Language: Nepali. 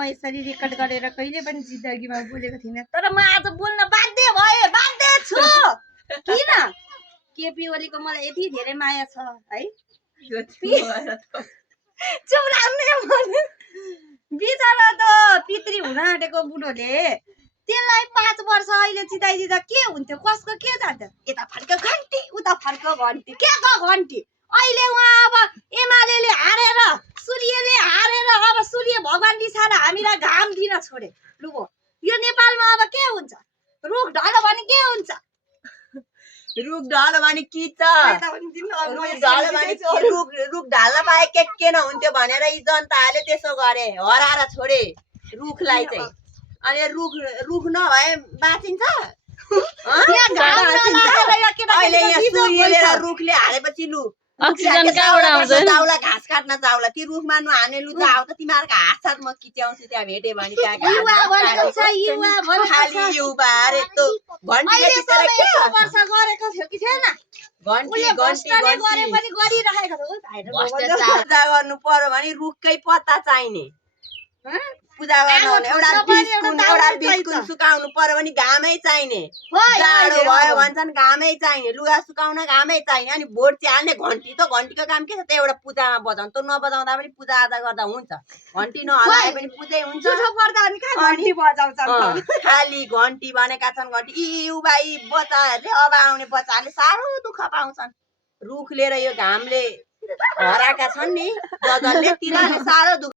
म यसरी रेकर्ड गरेर कहिले पनि जिन्दगीमा बोलेको थिइनँ, तर म आज बोल्न बाध्य भएँ, बाध्य छु। किन? केपी ओलीको मलाई यति धेरै माया छ है। चुप लाग्नु बिचरा त पितृ हुन आँटेको बुढोले त्यसलाई 5 वर्ष अहिले चिताइदिँदा के हुन्थ्यो, कसको के जान्थ्यो? यता फर्क घन्टी उता फर्क घन्टी, के को घन्टी? अहिले उहाँ अब एमाले हारेर सूर्यले हारेर अब सूर्य भगवान रिसाएर हामीलाई घाम दिन छोडे। लुगो यो नेपालमा अब के हुन्छ? रुख ढल्यो भने के हुन्छ? रुख ढल्यो भने कि त रुख ढाल्न पाए के नहुन्थ्यो भनेर यी जनताहरूले त्यसो गरे, हराएर छोडे रुखलाई चाहिँ। अनि रुख नभए बाँचिन्छ? अहिले यहाँ सूर्यले र रुखले हालेपछि लु अक्सिजन कहाँबाट आउँछ? जाउला घाँस काट्न जाउला, ती रुखमा नहाने लु जाऊ त, तिमीहरूको हात म किच्याउँछु त्यहाँ भेटे भने। खाली युवा अरे त घन्टी गर्नु पर्यो भने रुखकै पत्ता चाहिने, पूजा गर्नु एउटा बिस्कुन सुकाउनु पर्यो भने घामै चाहिने, जाडो भयो भन्छन् घामै चाहिने, लुगा सुकाउन घामै चाहिने। अनि भोट चाहिँ हाल्ने घन्टी, त घन्टीको काम के छ त? एउटा पूजामा बजाउनु, त नबजाउँदा पनि पूजा आजा गर्दा हुन्छ, घन्टी नहलाए पनि पूजै हुन्छ। खाली घन्टी भनेका छन्, घन्टी यी युवा यी बच्चाहरूले अब आउने बच्चाहरूले साह्रो दुःख पाउँछन्। रुखले र यो घामले हराएका छन् नि जसले, तिनीहरूले साह्रो दुःख